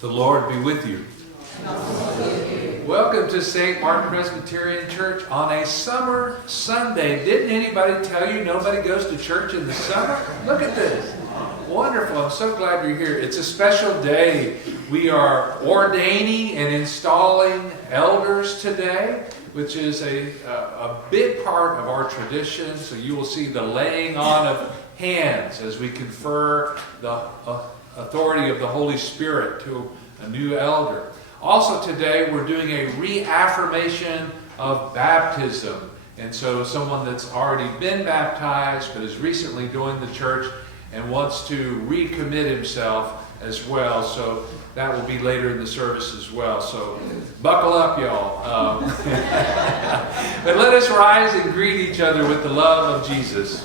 The Lord be with you. Welcome to St. Martin Presbyterian Church on a summer Sunday. Didn't anybody tell you nobody goes to church in the summer? Look at this. Wonderful. I'm so glad you're here. It's a special day. We are ordaining and installing elders today, which is a big part of our tradition. So you will see the laying on of hands as we confer the authority of the Holy Spirit to a new elder. Also today we're doing a reaffirmation of baptism. And so someone that's already been baptized but is recently joined the church and wants to recommit himself as well. So that will be later in the service as well. So buckle up, y'all. But let us rise and greet each other with the love of Jesus.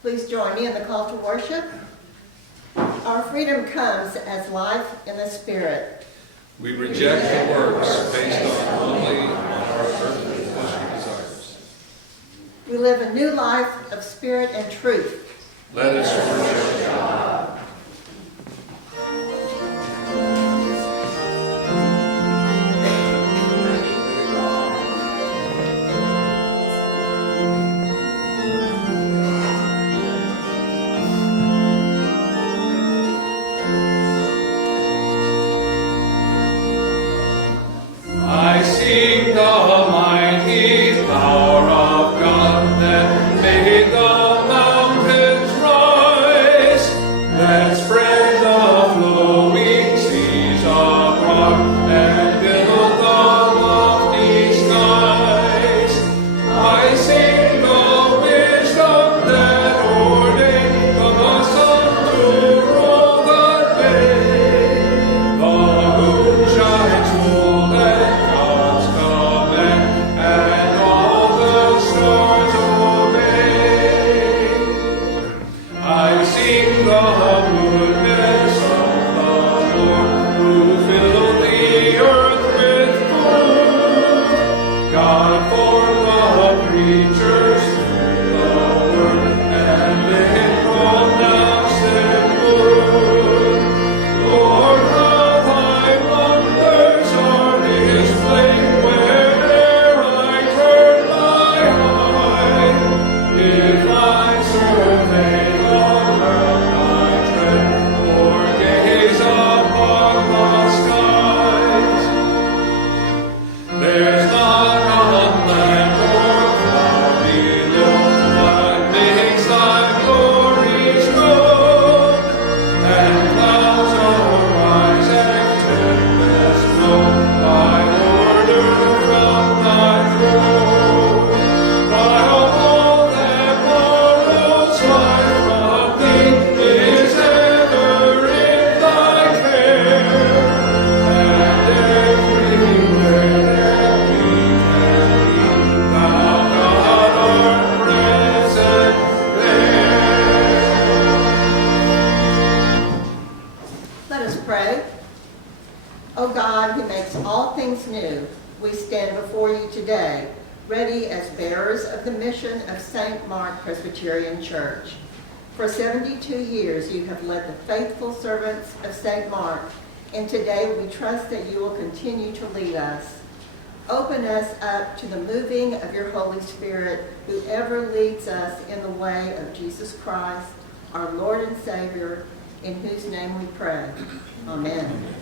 Please join me in the call to worship. Our freedom comes as life in the Spirit. We reject the works based only on our earthly fleshly desires. We live a new life of spirit and truth. Let us worship God. I sing the mighty power of God that made the mountains rise. today, ready as bearers of the mission of St. Mark Presbyterian Church. For 72 years you have led the faithful servants of St. Mark, and today we trust that you will continue to lead us. Open us up to the moving of your Holy Spirit, who ever leads us in the way of Jesus Christ, our Lord and Savior, in whose name we pray. Amen.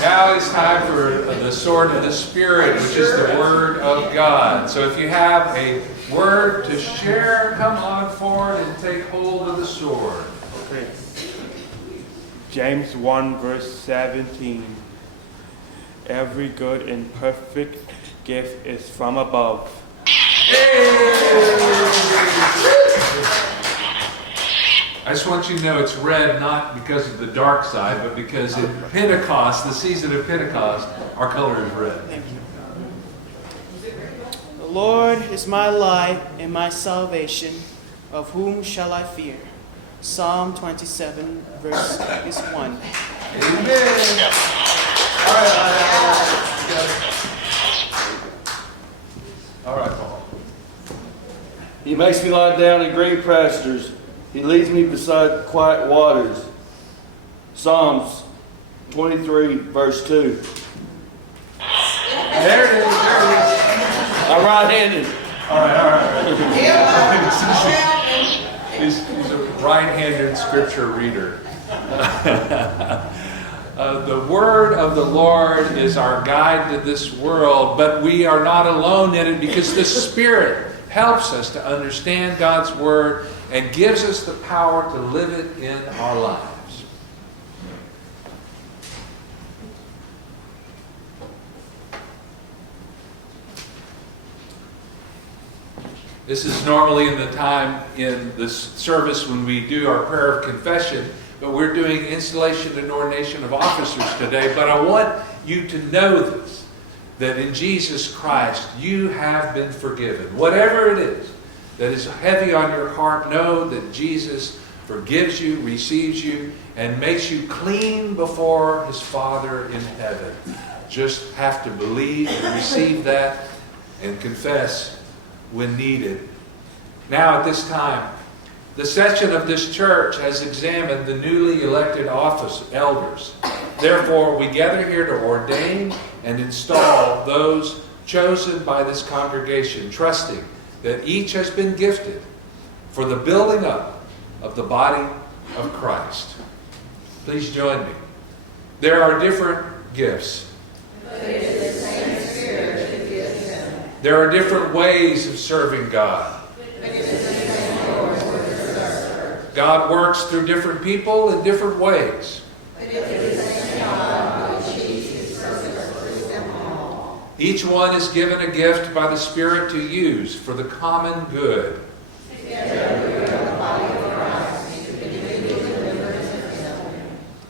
Now it's time for the sword of the Spirit, which is the Word of God. So if you have a word to share, come on forward and take hold of the sword. Okay. James 1 verse 17. Every good and perfect gift is from above. I just want you to know it's red not because of the dark side, but because in Pentecost, the season of Pentecost, our color is red. Thank you. The Lord is my light and my salvation. Of whom shall I fear? Psalm 27, verse 1. Amen. All right, Paul. He makes me lie down in green pastures. He leads me beside quiet waters. Psalms 23, verse 2. There it is. I'm right-handed. All right. He's a right-handed scripture reader. The word of the Lord is our guide to this world, but we are not alone in it because the Spirit helps us to understand God's word and gives us the power to live it in our lives. This is normally in the time in this service when we do our prayer of confession, but we're doing installation and ordination of officers today. But I want you to know this, that in Jesus Christ you have been forgiven. Whatever it is that is heavy on your heart, know that Jesus forgives you, receives you, and makes you clean before His Father in heaven. Just have to believe and receive that and confess when needed. Now at this time, the session of this church has examined the newly elected elders. Therefore, we gather here to ordain and install those chosen by this congregation, trusting that each has been gifted for the building up of the body of Christ. Please join me. There are different gifts. But it is the same Spirit who gives them. There are different ways of serving God. But it is the same Lord who serves. God works through different people in different ways. But it is the same God who achieves His purpose through them all. Each one is given a gift by the Spirit to use for the common good. Together we are the body of Christ, individually members of Him.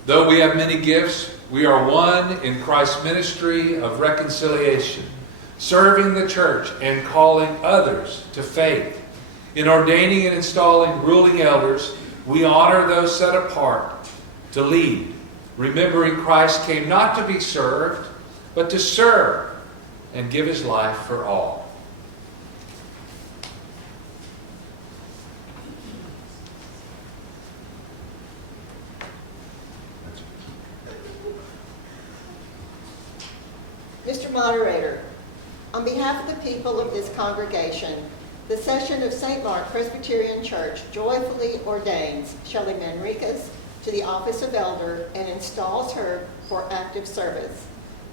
Though we have many gifts, we are one in Christ's ministry of reconciliation, serving the church and calling others to faith. In ordaining and installing ruling elders, we honor those set apart to lead, remembering Christ came not to be served, but to serve and give his life for all. Mr. Moderator, on behalf of the people of this congregation, the session of St. Mark Presbyterian Church joyfully ordains Shelley Manriquez to the office of elder and installs her for active service.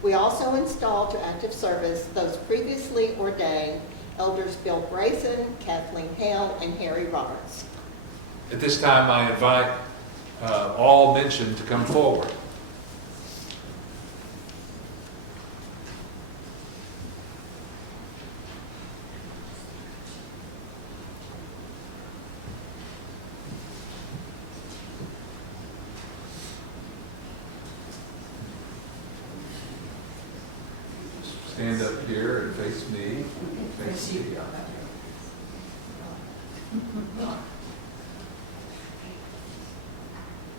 We also install to active service those previously ordained elders Bill Brayson, Kathleen Hale, and Harry Roberts. At this time, I invite all mentioned to come forward. Stand up here and face me. Face me.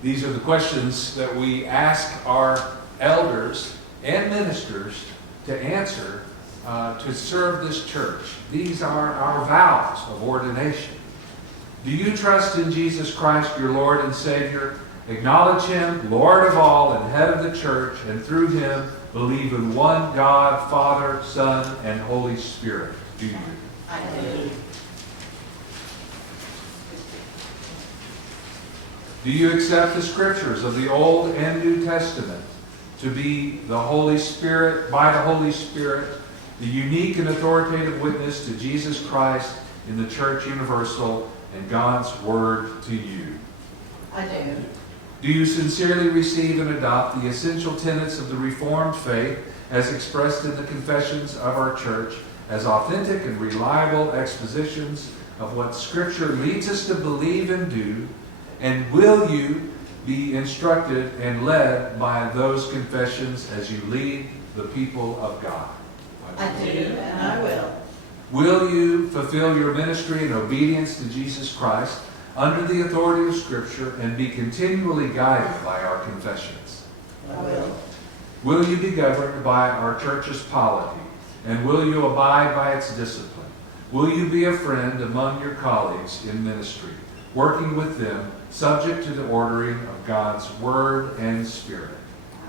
These are the questions that we ask our elders and ministers to answer to serve this church. These are our vows of ordination. Do you trust in Jesus Christ, your Lord and Savior? Acknowledge him, Lord of all and head of the church, and through him believe in one God, Father, Son, and Holy Spirit. Do you? I do. Do you accept the scriptures of the Old and New Testament to be the Holy Spirit, by the Holy Spirit, the unique and authoritative witness to Jesus Christ in the Church Universal and God's Word to you? I do. Do you sincerely receive and adopt the essential tenets of the Reformed faith as expressed in the confessions of our church as authentic and reliable expositions of what Scripture leads us to believe and do? And will you be instructed and led by those confessions as you lead the people of God? I do, and I will. Will you fulfill your ministry in obedience to Jesus Christ under the authority of Scripture and be continually guided by our confessions? I will. Will you be governed by our church's polity? And will you abide by its discipline? Will you be a friend among your colleagues in ministry, working with them, subject to the ordering of God's Word and Spirit?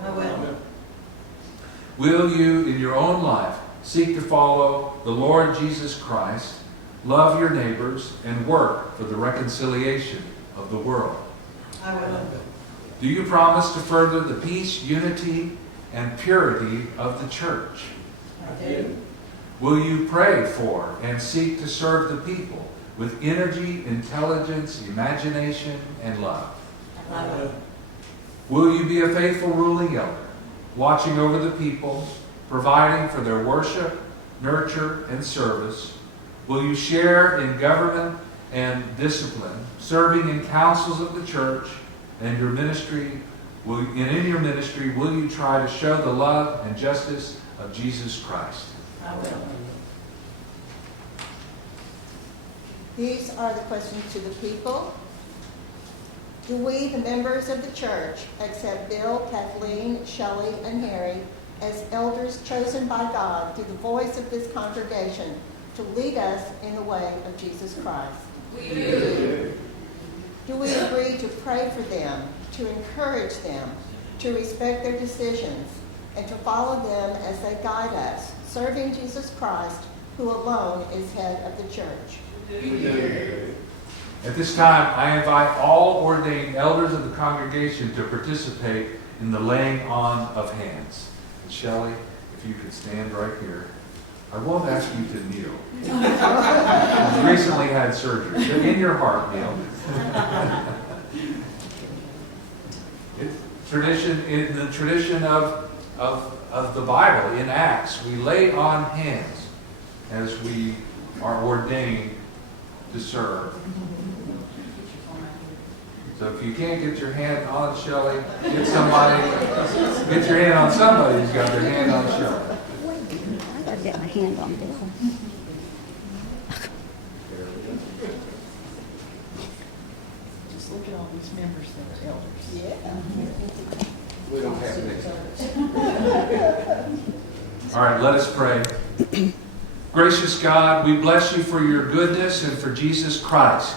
I will. Will you, in your own life, seek to follow the Lord Jesus Christ, love your neighbors, and work for the reconciliation of the world? I will. Do you promise to further the peace, unity, and purity of the church? I do. Will you pray for and seek to serve the people with energy, intelligence, imagination, and love? I will. Will you be a faithful ruling elder, watching over the people, providing for their worship, nurture, and service? Will you share in government and discipline, serving in councils of the church and your ministry? In your ministry, will you try to show the love and justice of Jesus Christ? I will. These are the questions to the people. Do we, the members of the church, accept Bill, Kathleen, Shelley, and Harry as elders chosen by God through the voice of this congregation to lead us in the way of Jesus Christ? We do. Do we agree to pray for them, to encourage them, to respect their decisions, and to follow them as they guide us, serving Jesus Christ, who alone is head of the church? We do. At this time, I invite all ordained elders of the congregation to participate in the laying on of hands. And Shelley, if you could stand right here. I won't ask you to kneel. You recently had surgery, but in your heart, kneel. In the tradition of the Bible, in Acts, we lay on hands as we are ordained to serve. So if you can't get your hand on Shelley, get your hand on somebody who's got their hand on Shelley. I gotta get my hand on this one. Just look at all these members that are elders. Yeah. We don't have next. All right, let us pray. Gracious God, we bless you for your goodness and for Jesus Christ,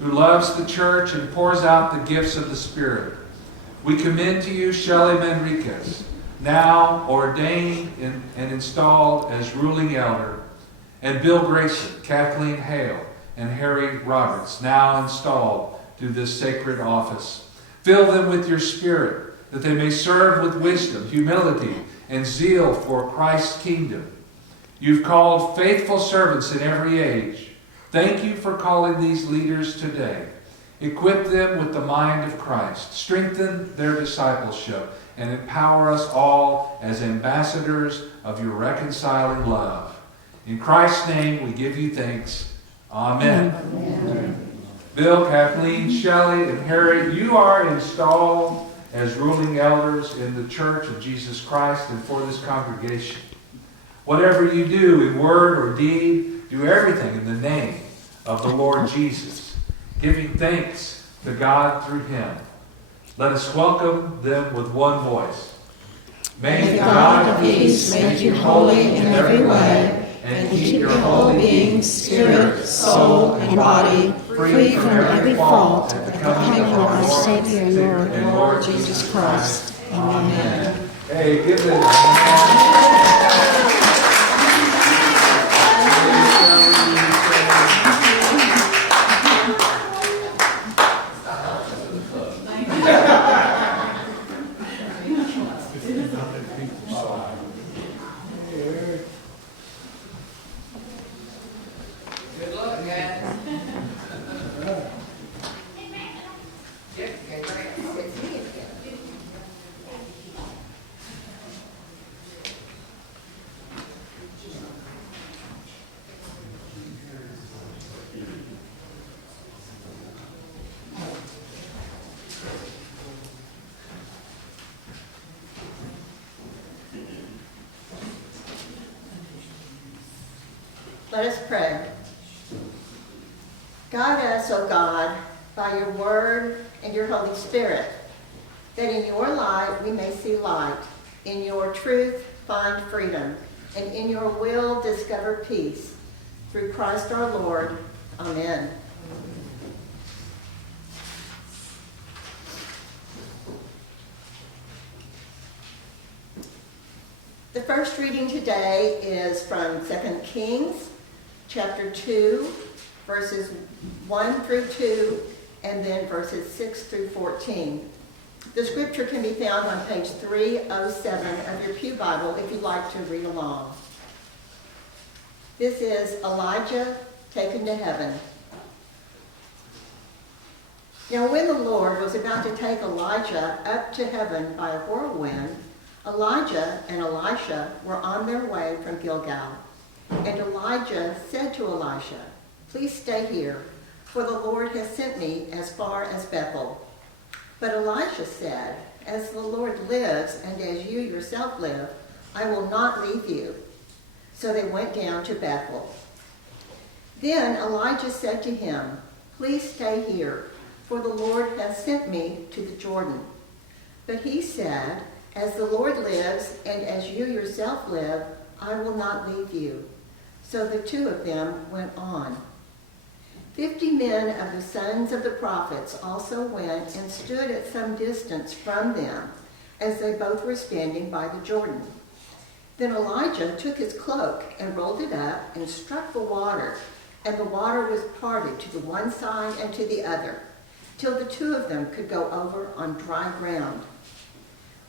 who loves the church and pours out the gifts of the Spirit. We commend to you Shelley Manriquez, now ordained and installed as ruling elder, and Bill Grayson, Kathleen Hale, and Harry Roberts, now installed to this sacred office. Fill them with your Spirit, that they may serve with wisdom, humility, and zeal for Christ's kingdom. You've called faithful servants in every age. Thank you for calling these leaders today. Equip them with the mind of Christ. Strengthen their discipleship and empower us all as ambassadors of your reconciling love. In Christ's name we give you thanks. Amen. Amen. Bill, Kathleen, Shelley, and Harry, you are installed as ruling elders in the Church of Jesus Christ and for this congregation. Whatever you do in word or deed, do everything in the name of the Lord Jesus, giving thanks to God through him. Let us welcome them with one voice. May the God of peace make you holy in every way, and keep your whole being, spirit, soul, and body free from every fault at the coming of our Savior and Lord Jesus Christ. Amen. Hey, give them a Good luck, guys. Let us pray. Guide us, O God, by your word and your Holy Spirit, that in your light we may see light, in your truth find freedom, and in your will discover peace. Through Christ our Lord. Amen. The first reading today is from 2 Kings, chapter 2, verses 1 through 2, and then verses 6 through 14. The scripture can be found on page 307 of your Pew Bible if you'd like to read along. This is Elijah taken to heaven. Now when the Lord was about to take Elijah up to heaven by a whirlwind, Elijah and Elisha were on their way from Gilgal. And Elijah said to Elisha, "Please stay here, for the Lord has sent me as far as Bethel." But Elisha said, "As the Lord lives and as you yourself live, I will not leave you." So they went down to Bethel. Then Elijah said to him, "Please stay here, for the Lord has sent me to the Jordan." But he said, "As the Lord lives and as you yourself live, I will not leave you." So the two of them went on. 50 men of the sons of the prophets also went and stood at some distance from them, as they both were standing by the Jordan. Then Elijah took his cloak and rolled it up and struck the water, and the water was parted to the one side and to the other, till the two of them could go over on dry ground.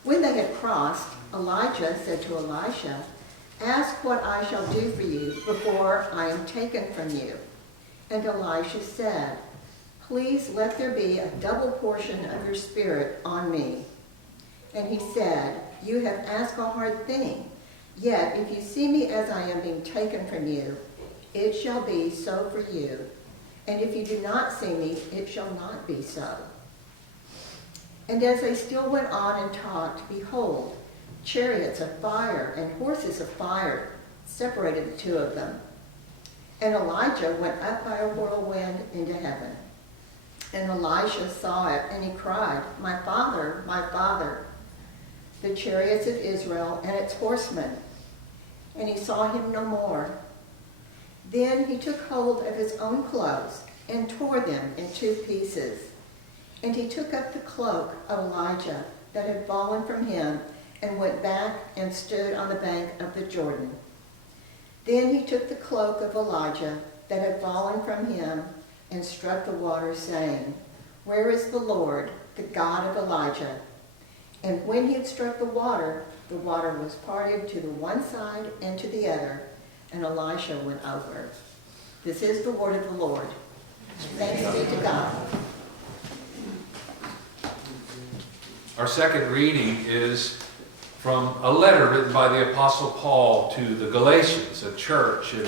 When they had crossed, Elijah said to Elisha, "Ask what I shall do for you before I am taken from you." And Elisha said, "Please let there be a double portion of your spirit on me." And he said, "You have asked a hard thing, yet if you see me as I am being taken from you, it shall be so for you. And if you do not see me, it shall not be so." And as they still went on and talked, behold, chariots of fire and horses of fire separated the two of them. And Elijah went up by a whirlwind into heaven. And Elisha saw it, and he cried, my father, the chariots of Israel and its horsemen. And he saw him no more. Then he took hold of his own clothes and tore them in 2 pieces. And he took up the cloak of Elijah that had fallen from him and went back and stood on the bank of the Jordan. Then he took the cloak of Elijah that had fallen from him and struck the water, saying, where is the Lord, the God of Elijah? And when he had struck the water was parted to the one side and to the other, and Elisha went over. This is the word of the Lord. Thanks be to God. Our second reading is from a letter written by the Apostle Paul to the Galatians, a church in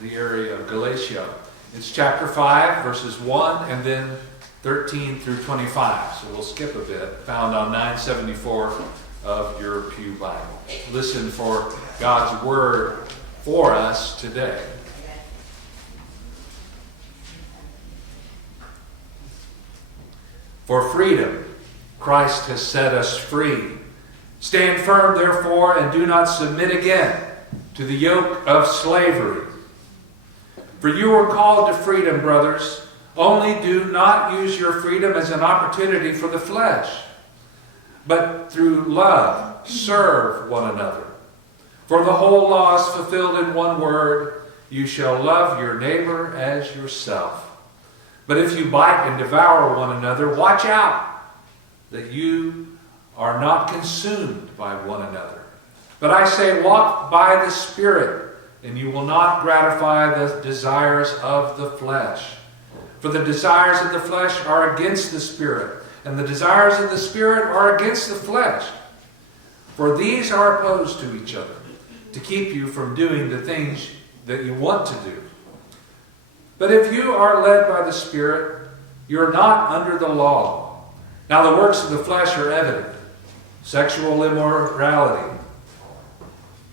the area of Galatia. It's chapter 5, verses 1 and then 13 through 25. So we'll skip a bit, found on 974 of your Pew Bible. Listen for God's word for us today. For freedom, Christ has set us free. Stand firm, therefore, and do not submit again to the yoke of slavery. For you were called to freedom, brothers. Only do not use your freedom as an opportunity for the flesh, but through love serve one another. For the whole law is fulfilled in one word, you shall love your neighbor as yourself. But if you bite and devour one another, watch out that you are not consumed by one another. But I say, walk by the Spirit, and you will not gratify the desires of the flesh. For the desires of the flesh are against the Spirit, and the desires of the Spirit are against the flesh. For these are opposed to each other, to keep you from doing the things that you want to do. But if you are led by the Spirit, you are not under the law. Now the works of the flesh are evident: sexual immorality,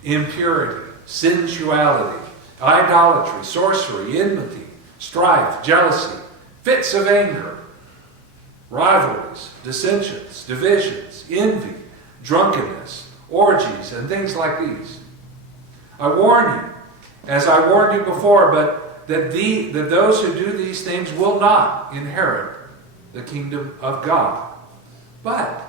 impurity, sensuality, idolatry, sorcery, enmity, strife, jealousy, fits of anger, rivalries, dissensions, divisions, envy, drunkenness, orgies, and things like these. I warn you, as I warned you before, but that those who do these things will not inherit the kingdom of God. But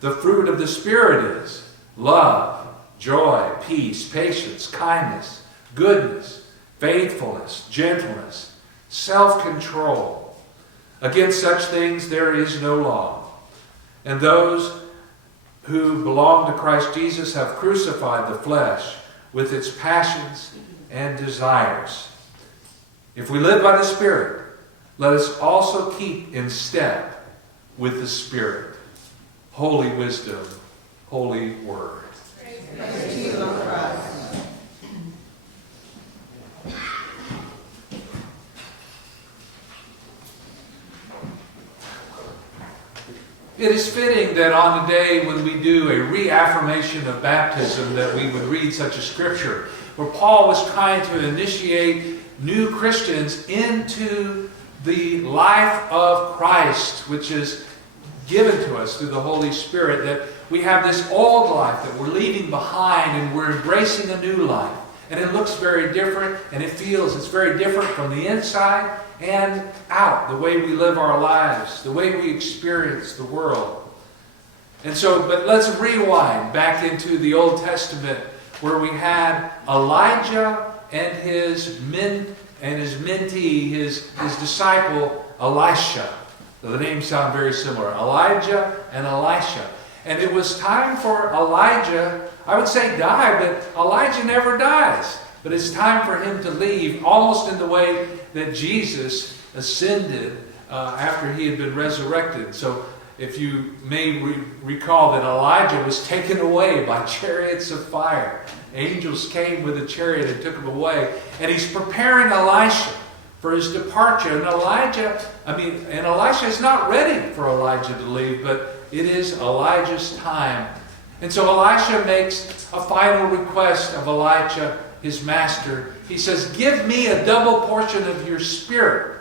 the fruit of the Spirit is love, joy, peace, patience, kindness, goodness, faithfulness, gentleness, self-control. Against such things there is no law. And those who belong to Christ Jesus have crucified the flesh with its passions and desires. If we live by the Spirit, let us also keep in step with the Spirit. Holy wisdom, holy word. Praise to you, Lord Christ. It is fitting that on the day when we do a reaffirmation of baptism that we would read such a scripture, where Paul was trying to initiate new Christians into the life of Christ, which is given to us through the Holy Spirit, that we have this old life that we're leaving behind and we're embracing a new life. And it looks very different, and it's very different from the inside and out, the way we live our lives, the way we experience the world. And so, but let's rewind back into the Old Testament, where we had Elijah and his mentee, his disciple Elisha. The names sound very similar. Elijah and Elisha. And it was time for Elijah, I would say die, but Elijah never dies. But it's time for him to leave, almost in the way that Jesus ascended after he had been resurrected. So if you may recall that Elijah was taken away by chariots of fire. Angels came with a chariot and took him away. And he's preparing Elisha for his departure. And Elisha is not ready for Elijah to leave, but it is Elijah's time. And so Elisha makes a final request of Elijah, his master. He says, give me a double portion of your spirit.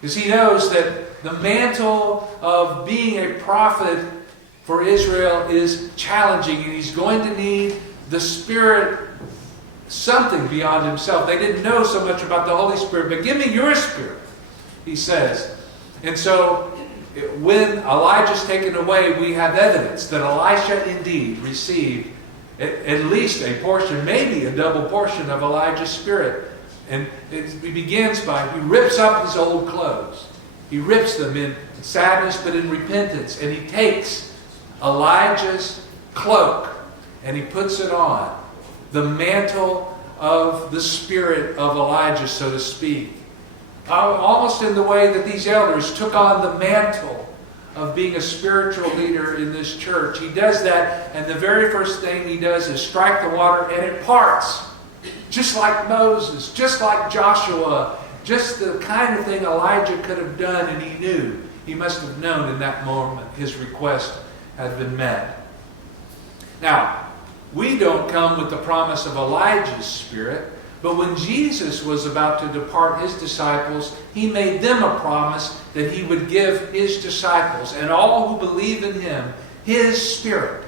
Because he knows that the mantle of being a prophet for Israel is challenging, and he's going to need the Spirit, something beyond himself. They didn't know so much about the Holy Spirit, but give me your Spirit, he says. And so when Elijah's taken away, we have evidence that Elisha indeed received at least a portion, maybe a double portion of Elijah's Spirit. And it begins by, he rips up his old clothes. He rips them in sadness but in repentance. And he takes Elijah's cloak and he puts it on. The mantle of the spirit of Elijah, so to speak. Almost in the way that these elders took on the mantle of being a spiritual leader in this church. He does that, and the very first thing he does is strike the water, and it parts. Just like Moses, just like Joshua, just the kind of thing Elijah could have done, and he knew. He must have known in that moment his request had been met. Now, we don't come with the promise of Elijah's spirit, but when Jesus was about to depart his disciples, he made them a promise that he would give his disciples and all who believe in him his spirit,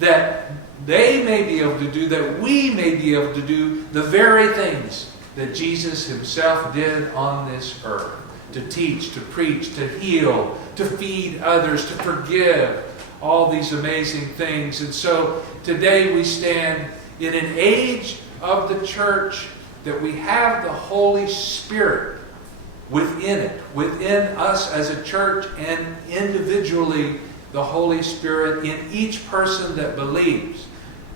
that they may be able to do, that we may be able to do the very things that Jesus himself did on this earth. To teach, to preach, to heal, to feed others, to forgive. All these amazing things. And so today we stand in an age of the church that we have the Holy Spirit within it, within us as a church, and individually the Holy Spirit in each person that believes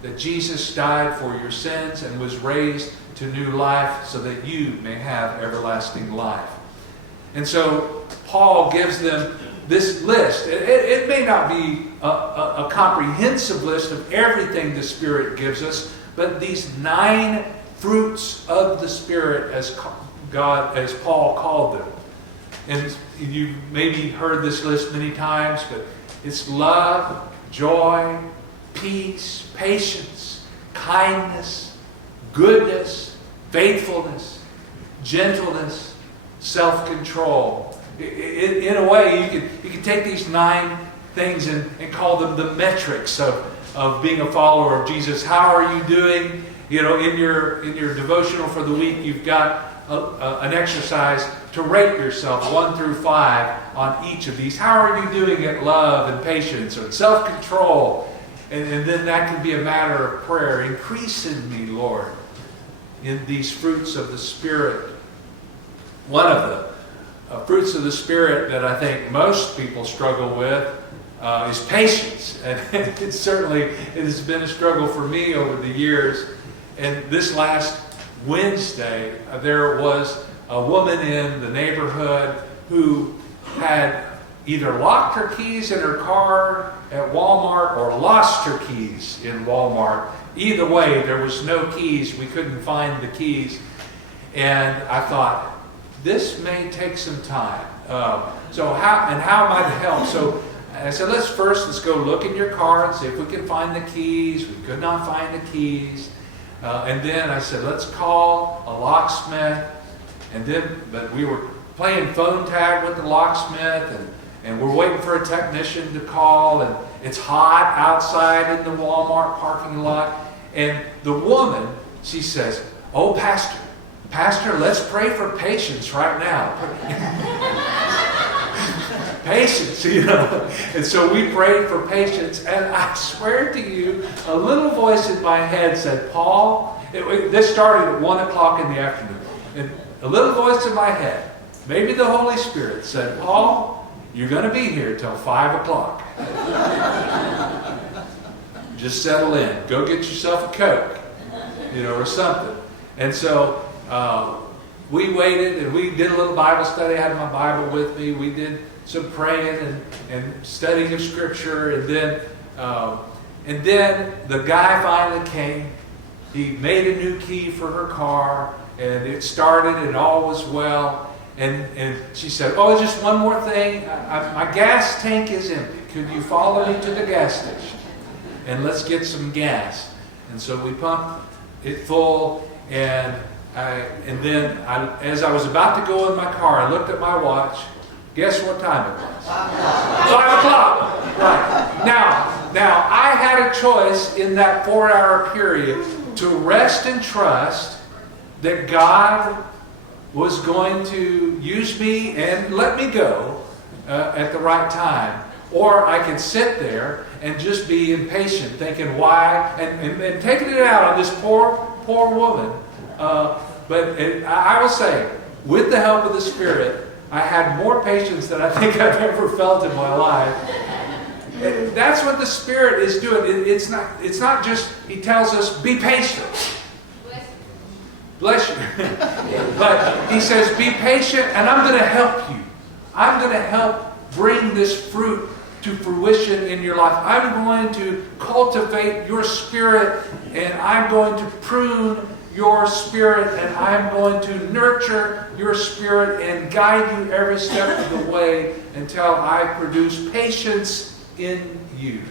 that Jesus died for your sins and was raised to new life so that you may have everlasting life. And so Paul gives them this list. It may not be a comprehensive list of everything the Spirit gives us, but these 9 fruits of the Spirit, as Paul called them. And you maybe heard this list many times, but it's love, joy, peace, patience, kindness, goodness, faithfulness, gentleness, self-control. In a way, you can take these 9 things and call them the metrics of being a follower of Jesus. How are you doing? You know, in your devotional for the week, you've got an exercise to rate yourself 1 through 5 on each of these. How are you doing at love and patience or self-control? And then that can be a matter of prayer. Increase in me, Lord, in these fruits of the Spirit. One of the fruits of the Spirit that I think most people struggle with is patience. And it has been a struggle for me over the years. And this last Wednesday, there was a woman in the neighborhood who had either locked her keys in her car at Walmart or lost her keys in Walmart. Either way, there was no keys. We couldn't find the keys. And I thought, this may take some time. So how am I to help? So I said, let's go look in your car and see if we can find the keys. We could not find the keys. And then I said, let's call a locksmith. But we were playing phone tag with the locksmith, and we're waiting for a technician to call, and it's hot outside in the Walmart parking lot. And the woman, she says, oh, Pastor, let's pray for patience right now. Patience, you know. And so we prayed for patience, and I swear to you, a little voice in my head said, Paul, this started at 1 o'clock in the afternoon, and a little voice in my head, maybe the Holy Spirit, said, Paul, you're going to be here till 5 o'clock. Just settle in. Go get yourself a Coke, or something. And so we waited, and we did a little Bible study. I had my Bible with me. We did some praying and studying of Scripture, and then the guy finally came. He made a new key for her car, and it started and all was well. And she said, oh, just one more thing. My gas tank is empty. Could you follow me to the gas station? And let's get some gas. And so we pumped it full. And then as I was about to go in my car, I looked at my watch. Guess what time it was? 5 o'clock. Right. Now, I had a choice in that 4-hour period to rest and trust that God was going to use me and let me go at the right time. Or I could sit there and just be impatient, thinking why, and taking it out on this poor woman. But I will say, with the help of the Spirit, I had more patience than I think I've ever felt in my life. And that's what the Spirit is doing. It's not just, He tells us, be patient. Bless you. But He says, be patient, and I'm going to help you. I'm going to help bring this fruit to fruition in your life. I'm going to cultivate your spirit, and I'm going to prune your spirit, and I'm going to nurture your spirit and guide you every step of the way until I produce patience in you.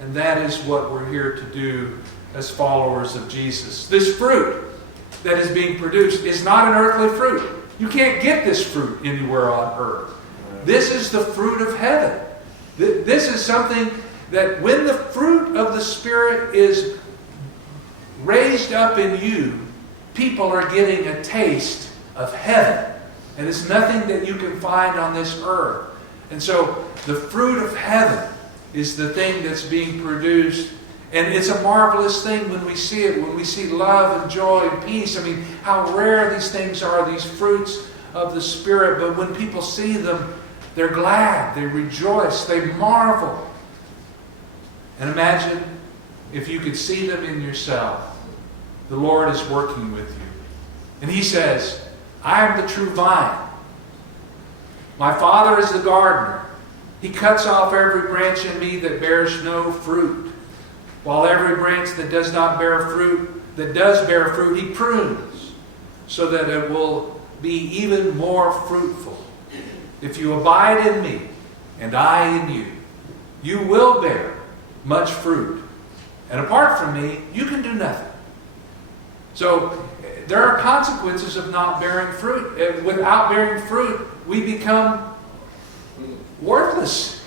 And that is what we're here to do as followers of Jesus. This fruit that is being produced is not an earthly fruit. You can't get this fruit anywhere on earth. This is the fruit of heaven. This is something that when the fruit of the Spirit is raised up in you, people are getting a taste of heaven. And it's nothing that you can find on this earth. And so the fruit of heaven is the thing that's being produced. And it's a marvelous thing when we see it, when we see love and joy and peace. I mean, how rare these things are, these fruits of the Spirit. But when people see them, they're glad, they rejoice, they marvel. And imagine if you could see them in yourself. The Lord is working with you. And He says, I am the true vine. My Father is the gardener. He cuts off every branch in me that bears no fruit, while every branch that does not bear fruit, that does bear fruit, He prunes, so that it will be even more fruitful. If you abide in me, and I in you, you will bear much fruit. And apart from me, you can do nothing. So there are consequences of not bearing fruit. Without bearing fruit, we become worthless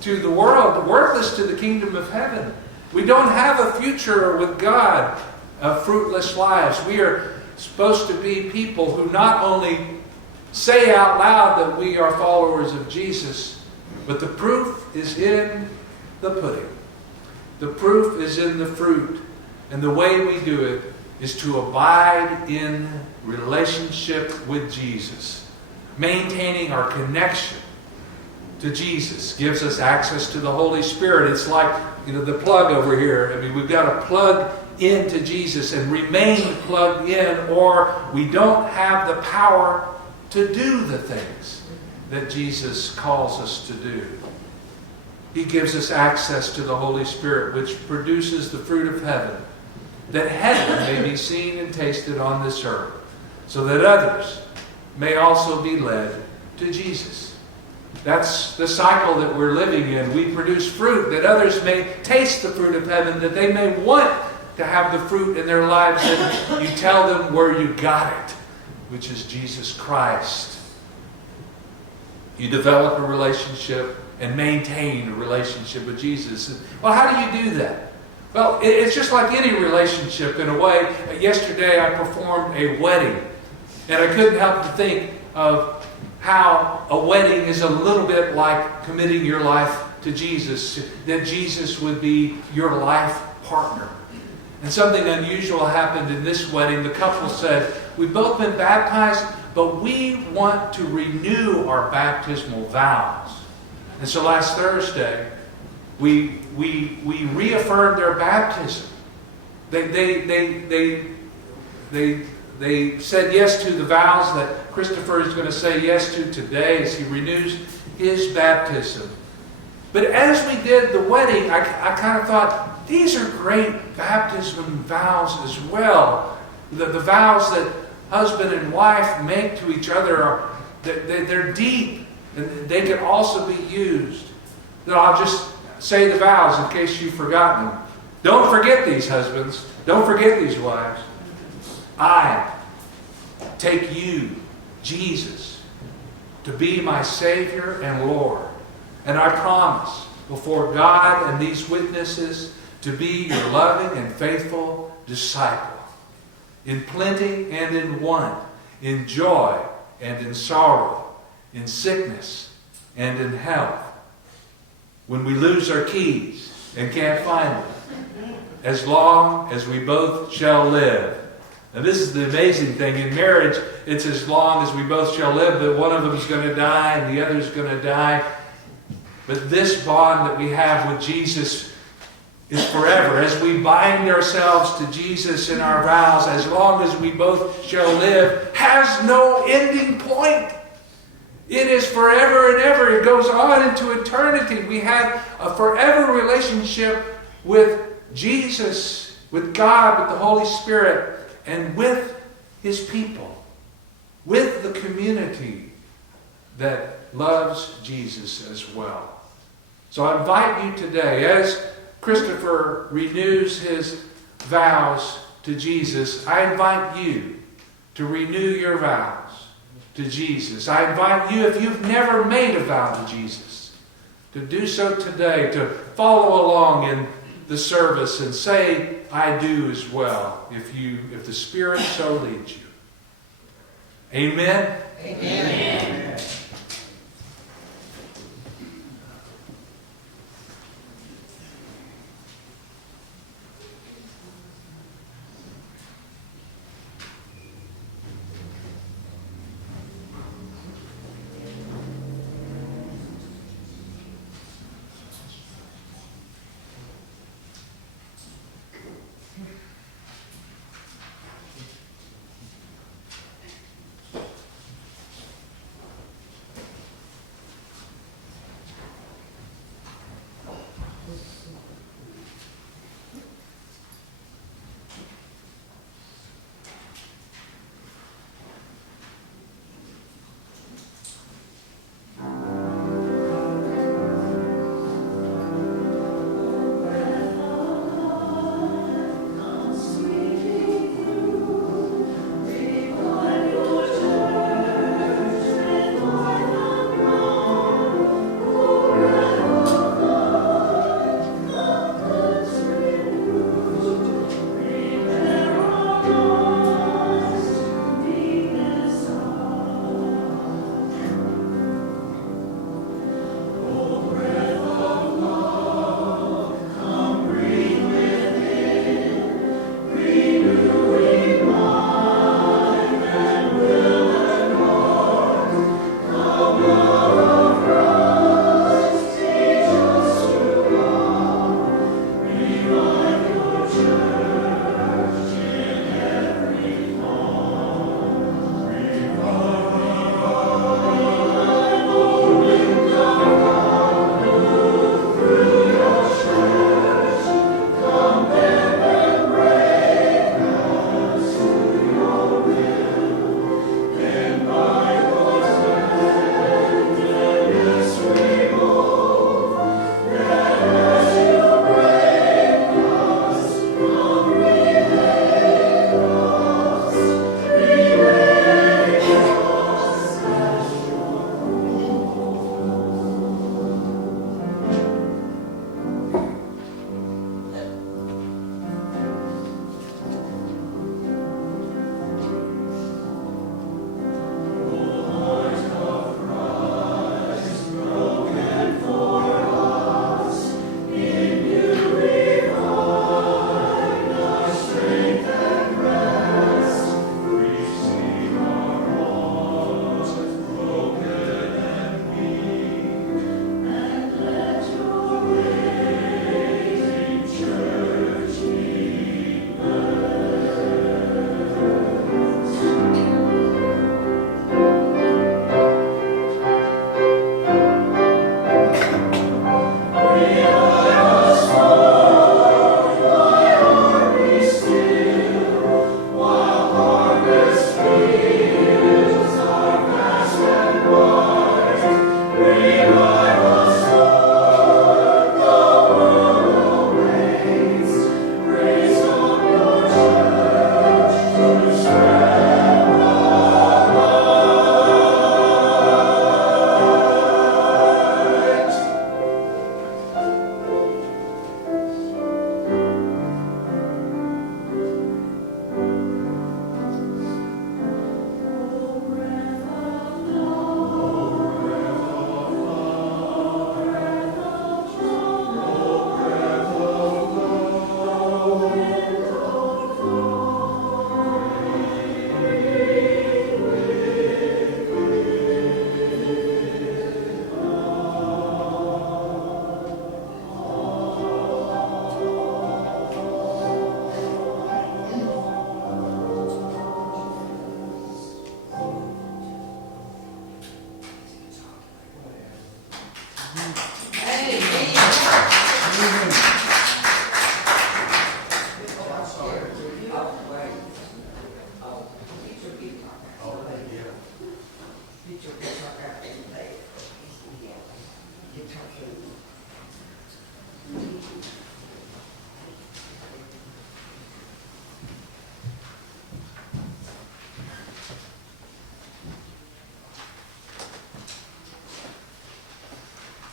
to the world, worthless to the kingdom of heaven. We don't have a future with God of fruitless lives. We are supposed to be people who not only say out loud that we are followers of Jesus, but the proof is in the pudding. The proof is in the fruit. And the way we do it is to abide in relationship with Jesus. Maintaining our connection to Jesus gives us access to the Holy Spirit. It's like, the plug over here. I mean, we've got to plug into Jesus and remain plugged in, or we don't have the power to do the things that Jesus calls us to do. He gives us access to the Holy Spirit, which produces the fruit of heaven, that heaven may be seen and tasted on this earth, so that others may also be led to Jesus. That's the cycle that we're living in. We produce fruit that others may taste the fruit of heaven, that they may want to have the fruit in their lives, and you tell them where you got it, which is Jesus Christ. You develop a relationship and maintain a relationship with Jesus. Well, how do you do that? Well, it's just like any relationship in a way. Yesterday I performed a wedding, and I couldn't help to think of how a wedding is a little bit like committing your life to Jesus, that Jesus would be your life partner. And something unusual happened in this wedding. The couple said, we've both been baptized, but we want to renew our baptismal vows. And so last Thursday, we reaffirmed their baptism. They said yes to the vows that Christopher is going to say yes to today as he renews his baptism. But as we did the wedding, I kind of thought, these are great baptism vows as well. The vows that husband and wife make to each other, they're deep, and they can also be used. Now, I'll just say the vows in case you've forgotten them. Don't forget these husbands. Don't forget these wives. I take you, Jesus, to be my Savior and Lord. And I promise before God and these witnesses to be your loving and faithful disciple, in plenty and in want, in joy and in sorrow, in sickness and in health, when we lose our keys and can't find them, as long as we both shall live. And this is the amazing thing. In marriage, it's as long as we both shall live, but one of them is going to die and the other is going to die. But this bond that we have with Jesus is forever. As we bind ourselves to Jesus in our vows, as long as we both shall live, has no ending point. It is forever and ever. It goes on into eternity. We have a forever relationship with Jesus, with God, with the Holy Spirit, and with His people, with the community that loves Jesus as well. So I invite you today, as Christopher renews his vows to Jesus, I invite you to renew your vows to Jesus. I invite you, if you've never made a vow to Jesus, to do so today, to follow along in the service and say, I do as well, if the Spirit so leads you. Amen? Amen.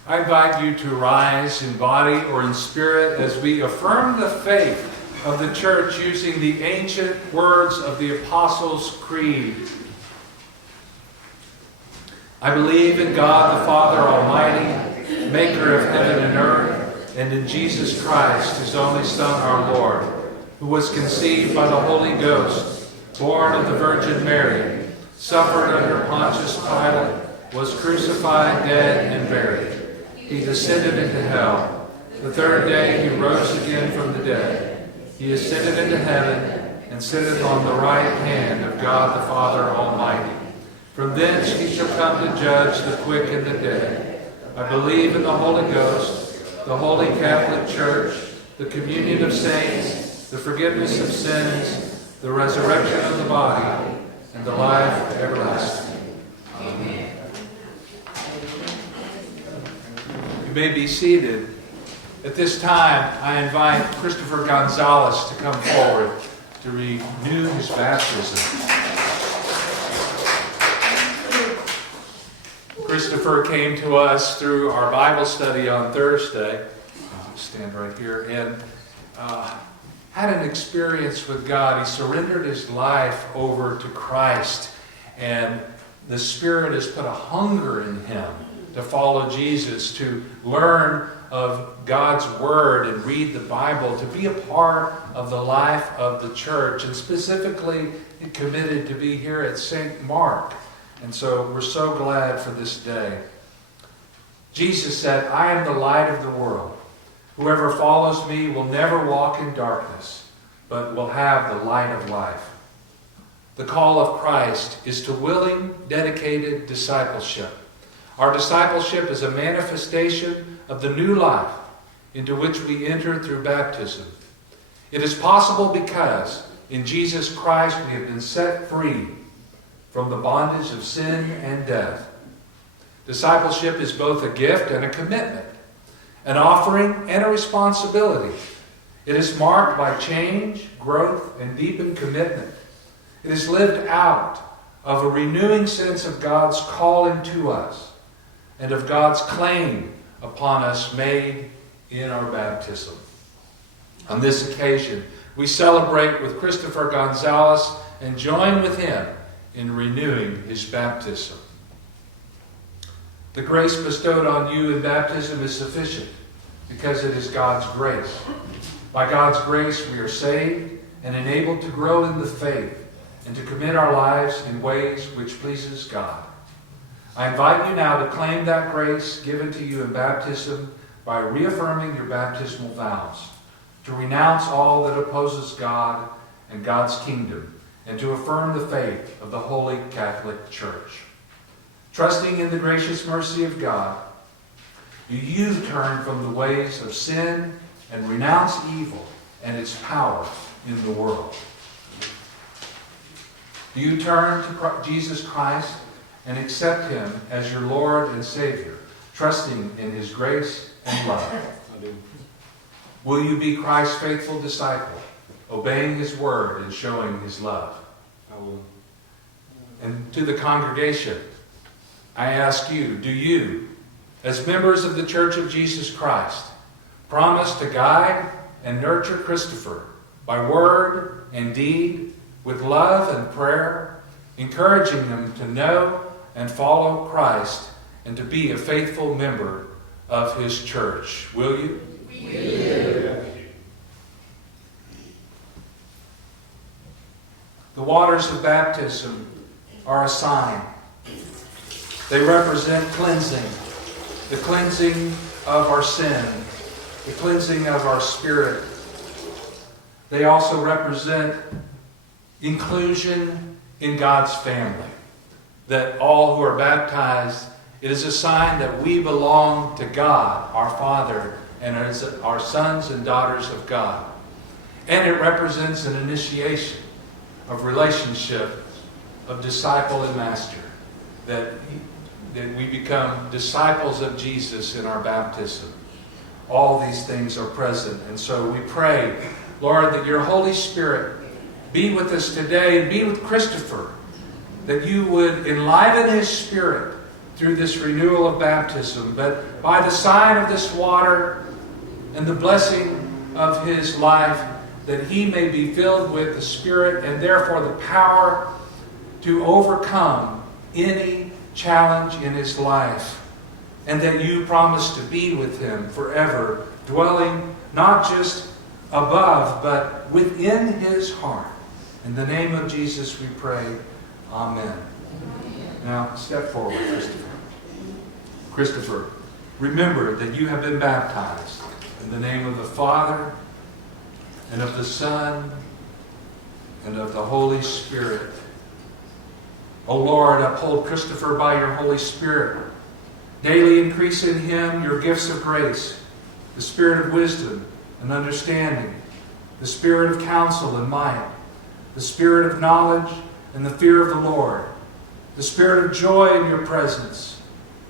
I invite you to rise in body or in spirit as we affirm the faith of the church using the ancient words of the Apostles' Creed. I believe in God the Father Almighty, maker of heaven and earth, and in Jesus Christ, his only Son, our Lord, who was conceived by the Holy Ghost, born of the Virgin Mary, suffered under Pontius Pilate, was crucified, dead, and buried. He descended into hell. The third day he rose again from the dead. He ascended into heaven and sitteth on the right hand of God the Father Almighty. From thence he shall come to judge the quick and the dead. I believe in the Holy Ghost, the Holy Catholic Church, the communion of saints, the forgiveness of sins, the resurrection of the body, and the life everlasting. Amen. You may be seated. At this time, I invite Christopher Gonzalez to come forward to renew his baptism. Christopher came to us through our Bible study on Thursday. I'll stand right here. And had an experience with God. He surrendered his life over to Christ. And the Spirit has put a hunger in him to follow Jesus, to learn of God's Word and read the Bible, to be a part of the life of the church, and specifically committed to be here at St. Mark. And so we're so glad for this day. Jesus said, I am the light of the world. Whoever follows me will never walk in darkness, but will have the light of life. The call of Christ is to willing, dedicated discipleship. Our discipleship is a manifestation of the new life into which we enter through baptism. It is possible because in Jesus Christ we have been set free from the bondage of sin and death. Discipleship is both a gift and a commitment, an offering and a responsibility. It is marked by change, growth, and deepened commitment. It is lived out of a renewing sense of God's calling to us and of God's claim upon us made in our baptism. On this occasion, we celebrate with Christopher Gonzalez and join with him in renewing his baptism. The grace bestowed on you in baptism is sufficient because it is God's grace. By God's grace, we are saved and enabled to grow in the faith and to commit our lives in ways which pleases God. I invite you now to claim that grace given to you in baptism by reaffirming your baptismal vows, to renounce all that opposes God and God's kingdom, and to affirm the faith of the Holy Catholic Church. Trusting in the gracious mercy of God, do you turn from the ways of sin and renounce evil and its power in the world? Do you turn to Jesus Christ and accept him as your Lord and Savior, trusting in his grace and love? Will you be Christ's faithful disciple, obeying his word and showing his love? I will. And to the congregation, I ask you, do you, as members of the Church of Jesus Christ, promise to guide and nurture Christopher by word and deed, with love and prayer, encouraging him to know and follow Christ and to be a faithful member of his church? Will you? We will. The waters of baptism are a sign. They represent cleansing, the cleansing of our sin, the cleansing of our spirit. They also represent inclusion in God's family, that all who are baptized It is a sign that we belong to God, our Father, and are sons and daughters of God. And it represents an initiation of relationship of disciple and master, that we become disciples of Jesus in our baptism. All these things are present. And so we pray, Lord, that your Holy Spirit be with us today and be with Christopher, that you would enliven his spirit through this renewal of baptism, but by the sign of this water and the blessing of his life, that he may be filled with the Spirit and therefore the power to overcome any challenge in his life, and that you promise to be with him forever, dwelling not just above, but within his heart. In the name of Jesus we pray. Amen. Now, step forward, Christopher. Christopher, remember that you have been baptized in the name of the Father, and of the Son, and of the Holy Spirit. O Lord, uphold Christopher by your Holy Spirit. Daily increase in him your gifts of grace, the spirit of wisdom and understanding, the spirit of counsel and might, the spirit of knowledge and the fear of the Lord, the spirit of joy in your presence,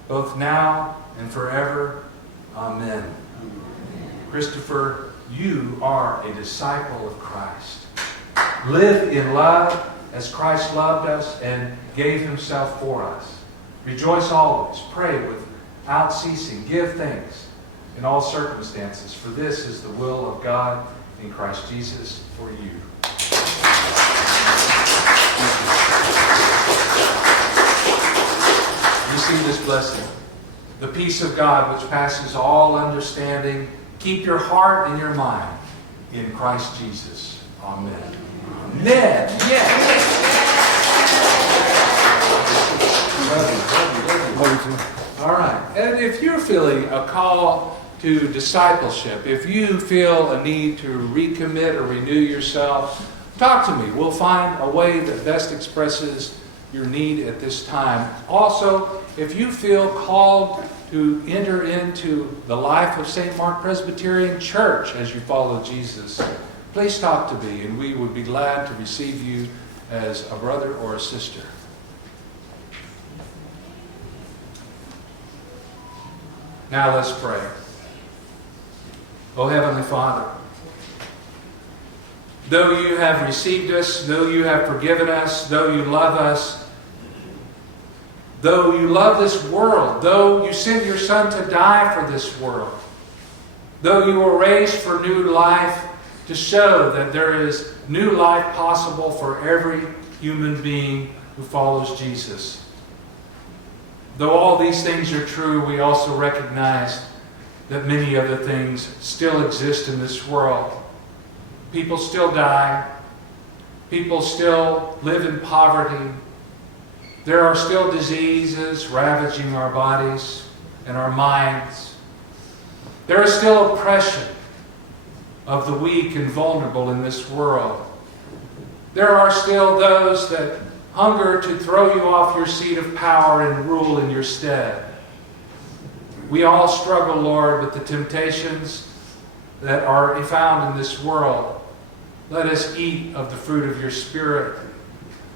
both now and forever. Amen. Christopher, you are a disciple of Christ. Live in love as Christ loved us and gave himself for us. Rejoice always. Pray without ceasing. Give thanks in all circumstances, for this is the will of God in Christ Jesus for you. Receive this blessing. The peace of God, which passes all understanding, keep your heart and your mind in Christ Jesus. Amen. Amen. Yes. All right. And if you're feeling a call to discipleship, if you feel a need to recommit or renew yourself, talk to me. We'll find a way that best expresses your need at this time. Also, if you feel called to enter into the life of St. Mark Presbyterian Church as you follow Jesus, please talk to me, and we would be glad to receive you as a brother or a sister. Now let's pray. Oh, Heavenly Father, though you have received us, though you have forgiven us, though you love us, though you love this world, though you sent your Son to die for this world, though you were raised for new life to show that there is new life possible for every human being who follows Jesus. Though all these things are true, we also recognize that many other things still exist in this world. People still die. People still live in poverty. There are still diseases ravaging our bodies and our minds. There is still oppression of the weak and vulnerable in this world. There are still those that hunger to throw you off your seat of power and rule in your stead. We all struggle, Lord, with the temptations that are found in this world. Let us eat of the fruit of your Spirit.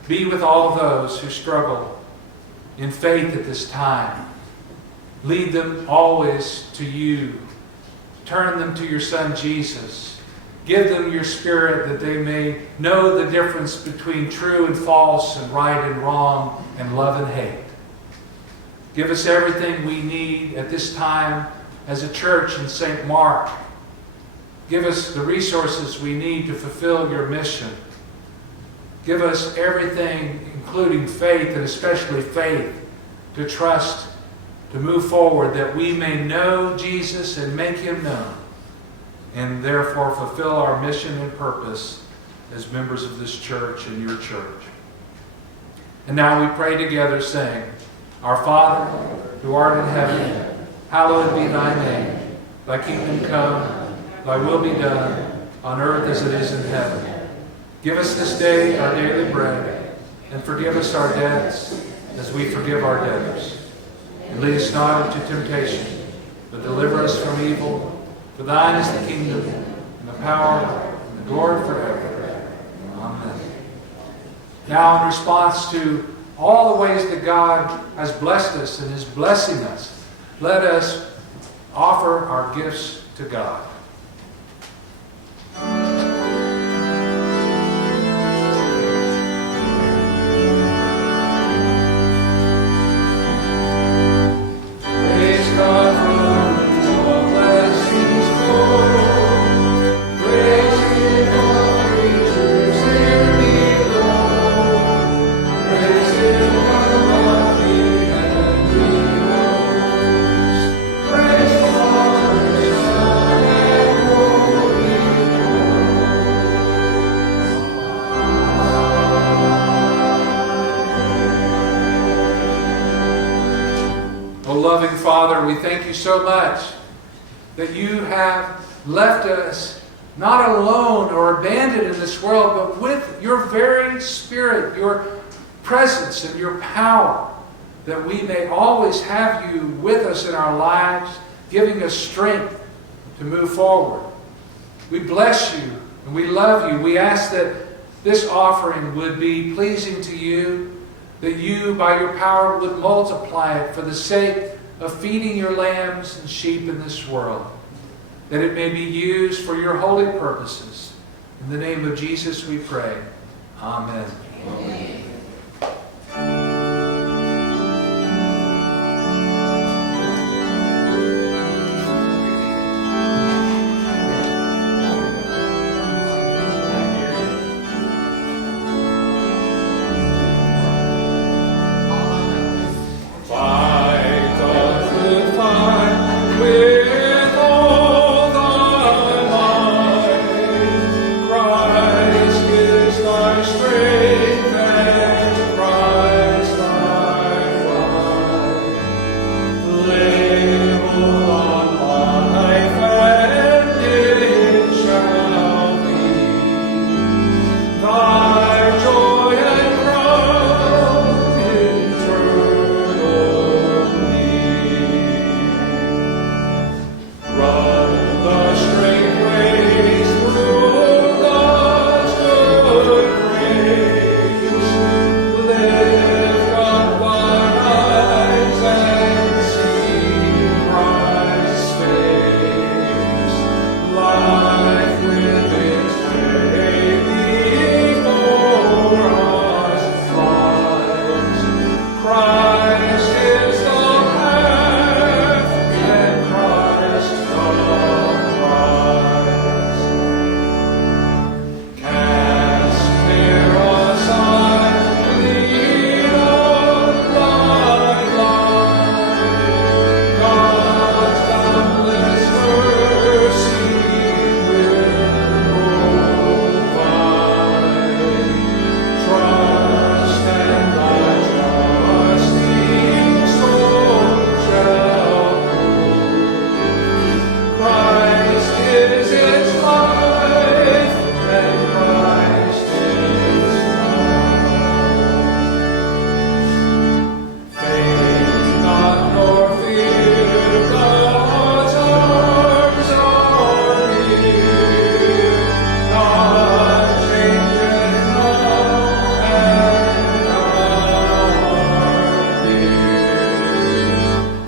Be with all those who struggle in faith at this time. Lead them always to you. Turn them to your Son, Jesus. Give them your Spirit that they may know the difference between true and false and right and wrong and love and hate. Give us everything we need at this time as a church in St. Mark. Give us the resources we need to fulfill your mission. Give us everything, including faith, and especially faith, to trust, to move forward, that we may know Jesus and make him known, and therefore fulfill our mission and purpose as members of this church and your church. And now we pray together, saying, Our Father, who art in heaven, hallowed be thy name. Thy kingdom come, thy will be done, on earth as it is in heaven. Give us this day our daily bread, and forgive us our debts as we forgive our debtors. And lead lead us not into temptation, but deliver us from evil. For thine is the kingdom, and the power, and the glory forever. Amen. Now, in response to all the ways that God has blessed us and is blessing us, let us offer our gifts to God. Praise God from all blessings flow. Praise Him, all creatures here below. Praise Him above the heavenly hosts. Praise Father, Son, and Holy Ghost. O loving Father, we thank you so much that you have left us not alone or abandoned in this world, but with your very Spirit, your presence and your power, that we may always have you with us in our lives, giving us strength to move forward. We bless you and we love you. We ask that this offering would be pleasing to you, that you, by your power, would multiply it for the sake of feeding your lambs and sheep in this world, that it may be used for your holy purposes. In the name of Jesus we pray. Amen. Amen. Fight the good fight with all thy might. Christ is thy strength and Christ thy life. Live on life and it shall be thy joy and crown Run the straight race through God's good grace. Lift up thine eyes and see Christ's face. Life with its way before us lies. Christ is the path, and Christ the prize. Cast fear aside, lead on thy life. God's boundless mercy will provide. Trust and thy trusting soul shall prove. Christ is its life, and Christ is life. Faint not nor fear, God's arms are near. God changeth now, and our dear.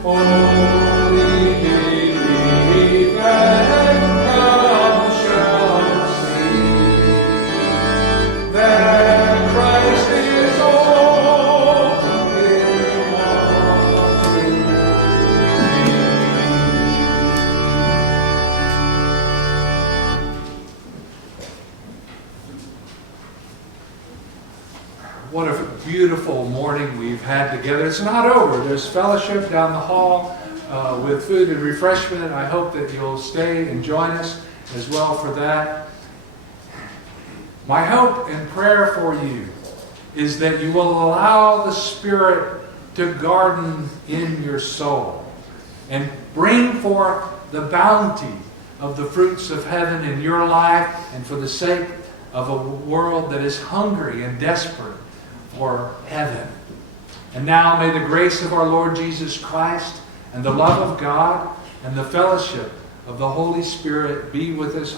Only believe, and thou shalt see that Christ is all in all to thee. What a beautiful morning we've had together. It's not over. There's fellowship down the hall with food and refreshment. I hope that you'll stay and join us as well for that. My hope and prayer for you is that you will allow the Spirit to garden in your soul and bring forth the bounty of the fruits of heaven in your life, and for the sake of a world that is hungry and desperate for heaven. And now may the grace of our Lord Jesus Christ and the love of God and the fellowship of the Holy Spirit be with us all.